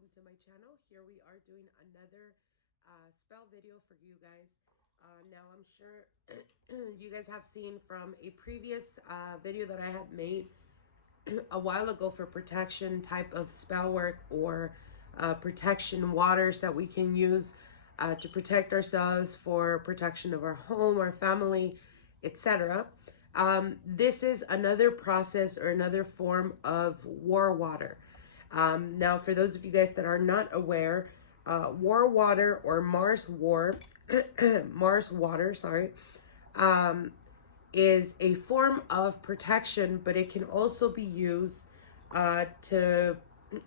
welcome to my channel. Here we are doing another spell video for you guys. Now I'm sure you guys have seen from a previous video that I had made a while ago for protection type of spell work or protection waters that we can use to protect ourselves, for protection of our home, our family, etc. This is another process or another form of war water. Now, for those of you guys that are not aware, war water or Mars water, is a form of protection, but it can also be used to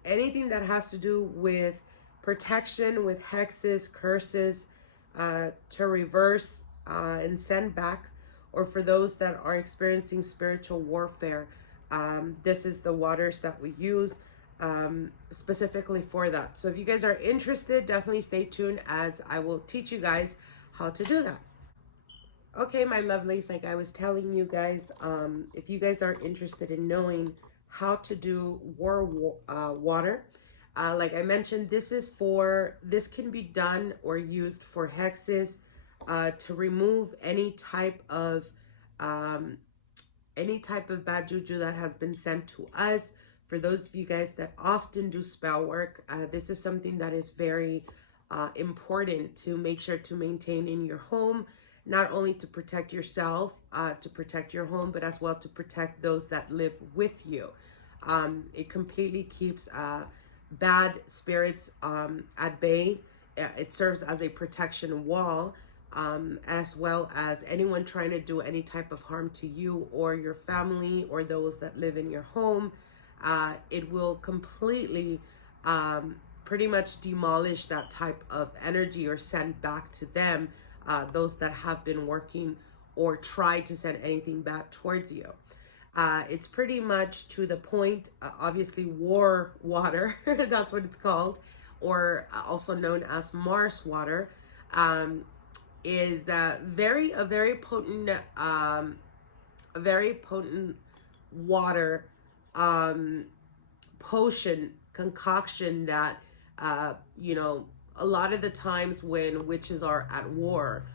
anything that has to do with protection, with hexes, curses, to reverse and send back, or for those that are experiencing spiritual warfare. This is the waters that we use specifically for that. So if you guys are interested, definitely stay tuned as I will teach you guys how to do that. Okay, my lovelies, like I was telling you guys, if you guys are interested in knowing how to do water, like I mentioned, this can be done or used for hexes, to remove any type of bad juju that has been sent to us. For those of you guys that often do spell work, this is something that is very important to make sure to maintain in your home, not only to protect yourself, to protect your home, but as well to protect those that live with you. It completely keeps bad spirits at bay. It serves as a protection wall, as well as anyone trying to do any type of harm to you or your family or those that live in your home. It will completely pretty much demolish that type of energy or send back to them, those that have been working or tried to send anything back towards you. It's pretty much to the point. Obviously, war water, that's what it's called, or also known as Mars water, is a very potent water potion concoction that you know, a lot of the times when witches are at war,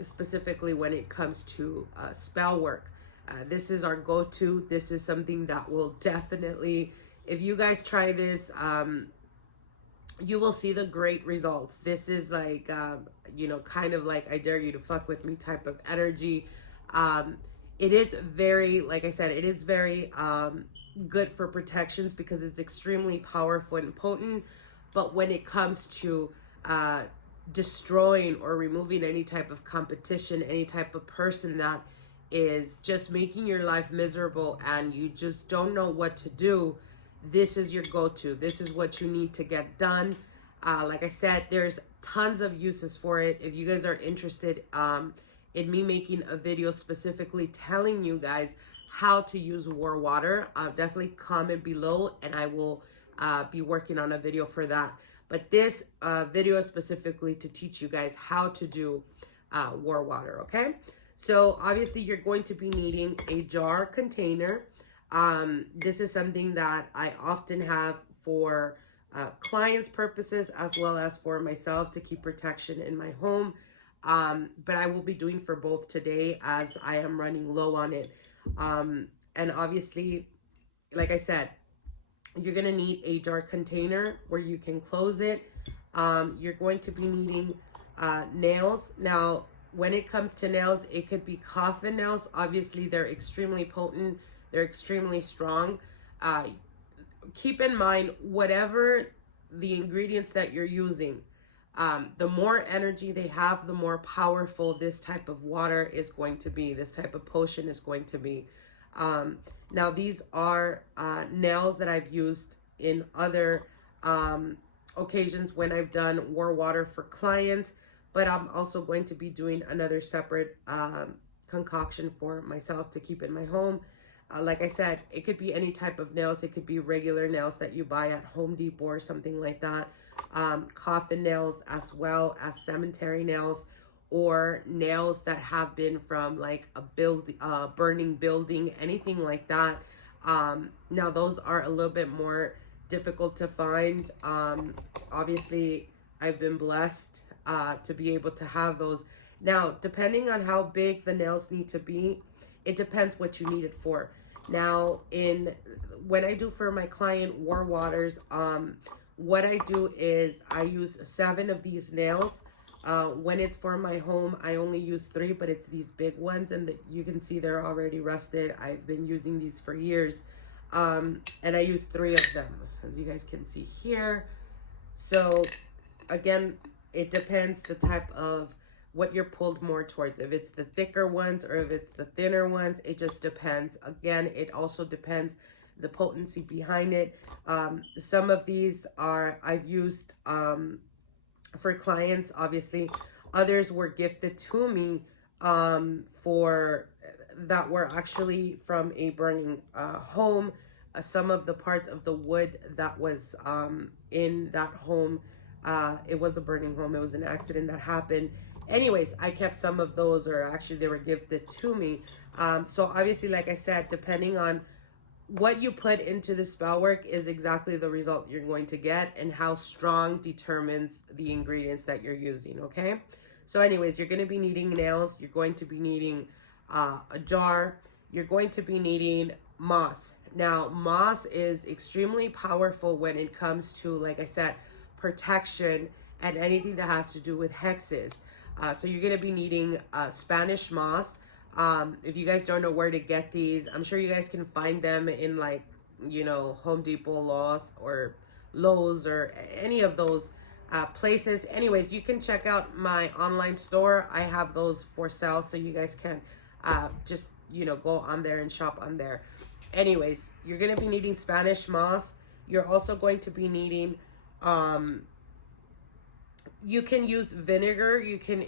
specifically when it comes to spell work, this is our go-to. This is something that will definitely, if you guys try this, you will see the great results. This is like, you know, kind of like I dare you to fuck with me type of energy. It is very, like I said, it is very good for protections because it's extremely powerful and potent. But when it comes to destroying or removing any type of competition, any type of person that is just making your life miserable and you just don't know what to do, this is your go-to. This is what you need to get done. Like I said, there's tons of uses for it. If you guys are interested in me making a video specifically telling you guys how to use war water, definitely comment below and I will be working on a video for that. But this video is specifically to teach you guys how to do war water, okay? So obviously you're going to be needing a jar container. This is something that I often have for clients' purposes as well as for myself to keep protection in my home. But I will be doing for both today as I am running low on it. And obviously, like I said, you're going to need a jar container where you can close it. You're going to be needing nails. Now, when it comes to nails, it could be coffin nails. Obviously, they're extremely potent. They're extremely strong. Keep in mind, whatever the ingredients that you're using, the more energy they have, the more powerful this type of water is going to be. This type of potion is going to be. Now, these are nails that I've used in other occasions when I've done war water for clients, but I'm also going to be doing another separate concoction for myself to keep in my home. Like I said, it could be any type of nails. It could be regular nails that you buy at Home Depot or something like that. Coffin nails as well as cemetery nails, or nails that have been from like a burning building, anything like that. Now those are a little bit more difficult to find. Obviously, I've been blessed to be able to have those. Now, depending on how big the nails need to be, it depends what you need it for. Now, when I do for my client War Waters, what I do is I use 7 of these nails. When it's for my home, I only use 3, but it's these big ones, and you can see they're already rusted. I've been using these for years, and I use 3 of them, as you guys can see here. So again, it depends the type of what you're pulled more towards. If it's the thicker ones or if it's the thinner ones, it just depends. Again, it also depends the potency behind it. Some of these I've used for clients, obviously. Others were gifted to me for that were actually from a burning home. Some of the parts of the wood that was in that home, it was a burning home. It was an accident that happened. Anyways, I kept some of those, or actually they were gifted to me. So obviously, like I said, depending on what you put into the spell work is exactly the result you're going to get, and how strong determines the ingredients that you're using, okay? So anyways, you're going to be needing nails. You're going to be needing a jar. You're going to be needing moss. Now, moss is extremely powerful when it comes to, like I said, protection and anything that has to do with hexes. So you're going to be needing Spanish moss. If you guys don't know where to get these, I'm sure you guys can find them in, like, you know, Home Depot, Lowe's, or any of those places. Anyways, you can check out my online store. I have those for sale, so you guys can just, you know, go on there and shop on there. Anyways, you're going to be needing Spanish moss. You're also going to be needing you can use vinegar. You can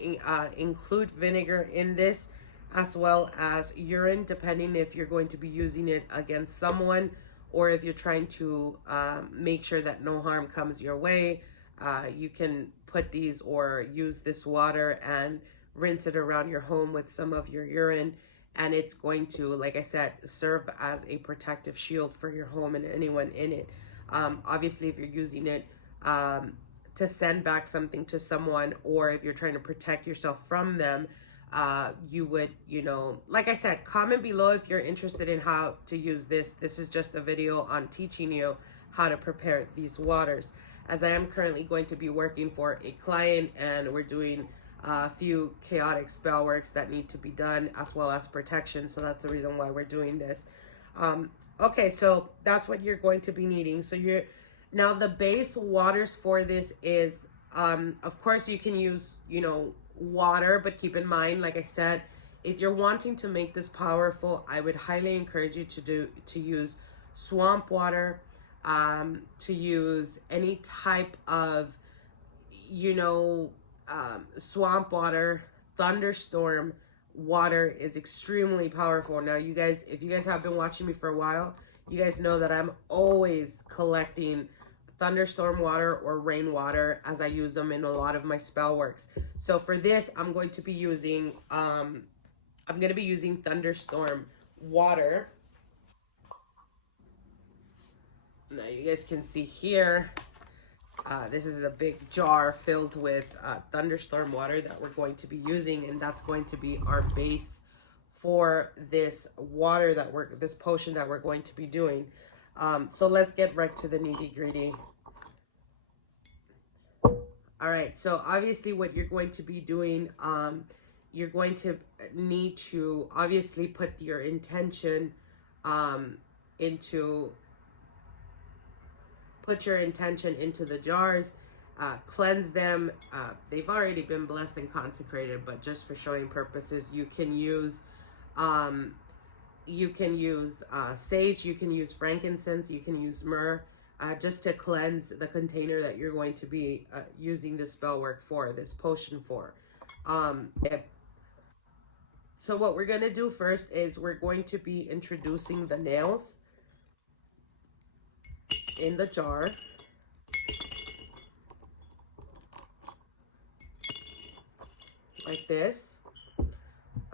include vinegar in this, as well as urine, depending if you're going to be using it against someone, or if you're trying to make sure that no harm comes your way. You can put these or use this water and rinse it around your home with some of your urine, and it's going to, like I said, serve as a protective shield for your home and anyone in it. Obviously, if you're using it to send back something to someone, or if you're trying to protect yourself from them, you would, you know, like I said, comment below if you're interested in how to use this. This is just a video on teaching you how to prepare these waters, as I am currently going to be working for a client, and we're doing a few chaotic spell works that need to be done, as well as protection. So that's the reason why we're doing this. Okay, so that's what you're going to be needing. So now the base waters for this is, of course, you can use, you know, water, but keep in mind, like I said, if you're wanting to make this powerful, I would highly encourage you to use swamp water, to use any type of, you know, swamp water. Thunderstorm water is extremely powerful. Now, you guys, if you guys have been watching me for a while, you guys know that I'm always collecting thunderstorm water or rainwater, as I use them in a lot of my spell works. So for this, I'm going to be using thunderstorm water. Now you guys can see here, this is a big jar filled with thunderstorm water that we're going to be using, and that's going to be our base for this water this potion that we're going to be doing. So let's get right to the nitty gritty. All right, so obviously what you're going to be doing, you're going to need to obviously put your intention into the jars, cleanse them. They've already been blessed and consecrated, but just for showing purposes, you can use sage, you can use frankincense, you can use myrrh, just to cleanse the container that you're going to be using this spell work for, this potion for. So what we're going to do first is we're going to be introducing the nails in the jar. Like this.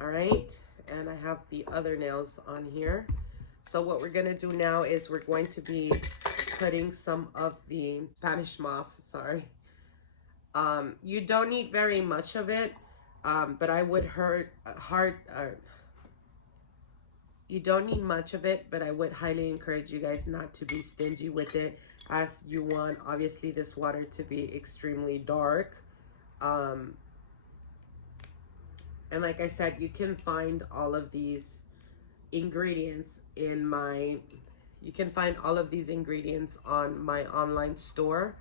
All right. And I have the other nails on here. So what we're going to do now is we're going to be putting some of the Spanish moss, sorry. You don't need very much of it, but I would you don't need much of it, but I would highly encourage you guys not to be stingy with it, as you want, obviously, this water to be extremely dark. And like I said, you can find all of these ingredients in my, you can find all of these ingredients on my online store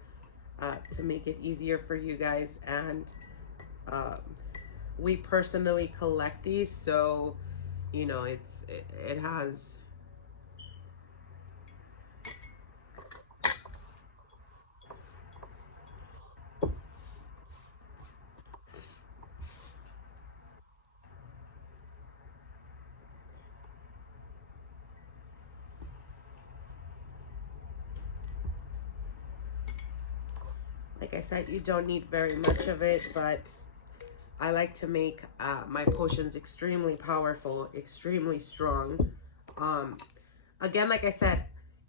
to make it easier for you guys. And we personally collect these, so you know, it has, like I said, you don't need very much of it, but I like to make my potions extremely powerful, extremely strong. Again, like I said,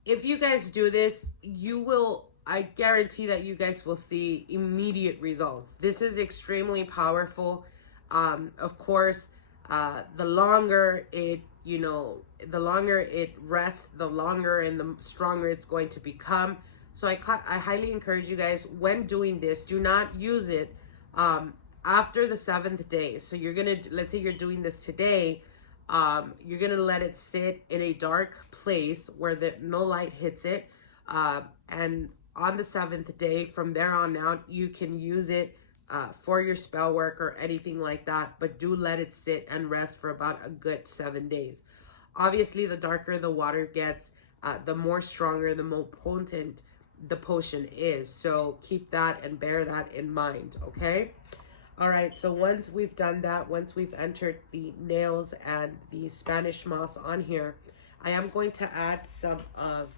if you guys do this, you will, I guarantee that you guys will see immediate results. This is extremely powerful. Of course, the longer it, you know, the longer it rests, the longer and the stronger it's going to become. So I highly encourage you guys, when doing this, do not use it after the 7th day. So you're gonna, let's say you're doing this today, you're gonna let it sit in a dark place where no light hits it, and on the 7th day, from there on out, you can use it for your spell work or anything like that, but do let it sit and rest for about a good 7 days. Obviously, the darker the water gets, the more stronger, the more potent the potion is. So keep that and bear that in mind, okay? All right, so once we've done that, once we've entered the nails and the Spanish moss on here, I am going to add some of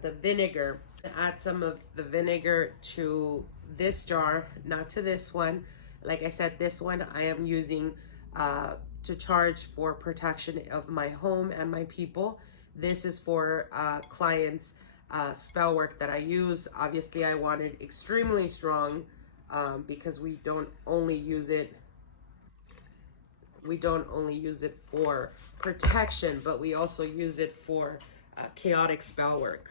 the vinegar. Add some of the vinegar to this jar, not to this one. Like I said, this one I am using to charge for protection of my home and my people. This is for clients' spell work that I use. Obviously, I want it extremely strong because we don't only use it for protection, but we also use it for chaotic spell work.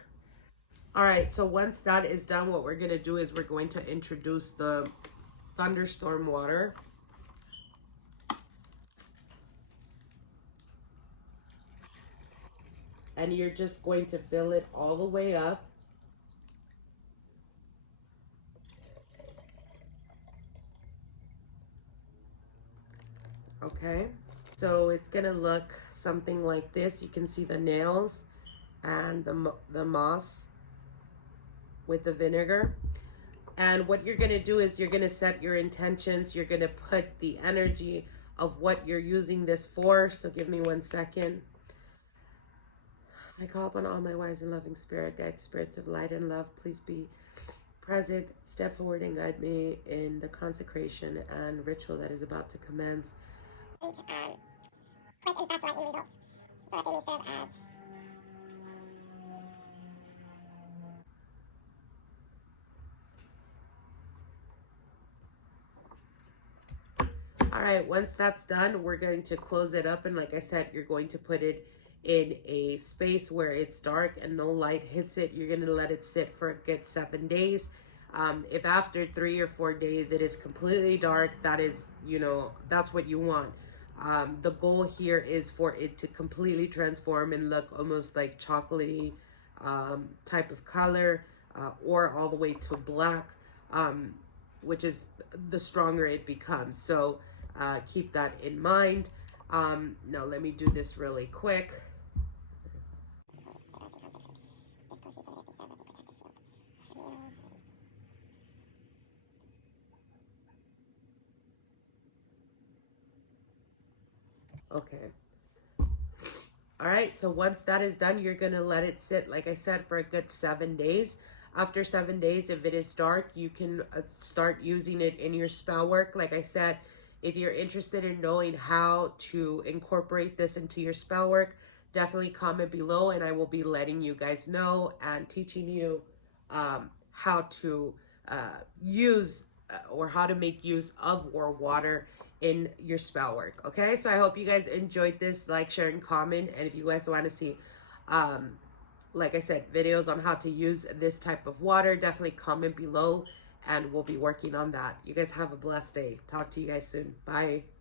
All right, so once that is done, what we're going to do is we're going to introduce the Thunderstorm water. And you're just going to fill it all the way up. Okay, so it's gonna look something like this. You can see the nails and the moss with the vinegar. And what you're gonna do is you're gonna set your intentions. You're gonna put the energy of what you're using this for. So give me 1 second. I call upon all my wise and loving spirit, guide spirits of light and love. Please be present, step forward and guide me in the consecration and ritual that is about to commence. And quick and fast lightning results, so that they may serve as all right, once that's done, we're going to close it up, and like I said, you're going to put it in a space where it's dark and no light hits it. You're going to let it sit for a good 7 days. If after 3 or 4 days it is completely dark, that is, you know, that's what you want. The goal here is for it to completely transform and look almost like chocolatey type of color, or all the way to black, which is the stronger it becomes. So keep that in mind. Now let me do this really quick. Okay. All right, so once that is done, you're going to let it sit, like I said, for a good 7 days. After 7 days, if it is dark, you can start using it in your spell work. Like I said, if you're interested in knowing how to incorporate this into your spell work, definitely comment below, and I will be letting you guys know and teaching you how to use or how to make use of war water in your spell work. Okay, so I hope you guys enjoyed this. Like, share, and comment. And if you guys want to see like I said, videos on how to use this type of water, definitely comment below and we'll be working on that. You guys have a blessed day. Talk to you guys soon. Bye.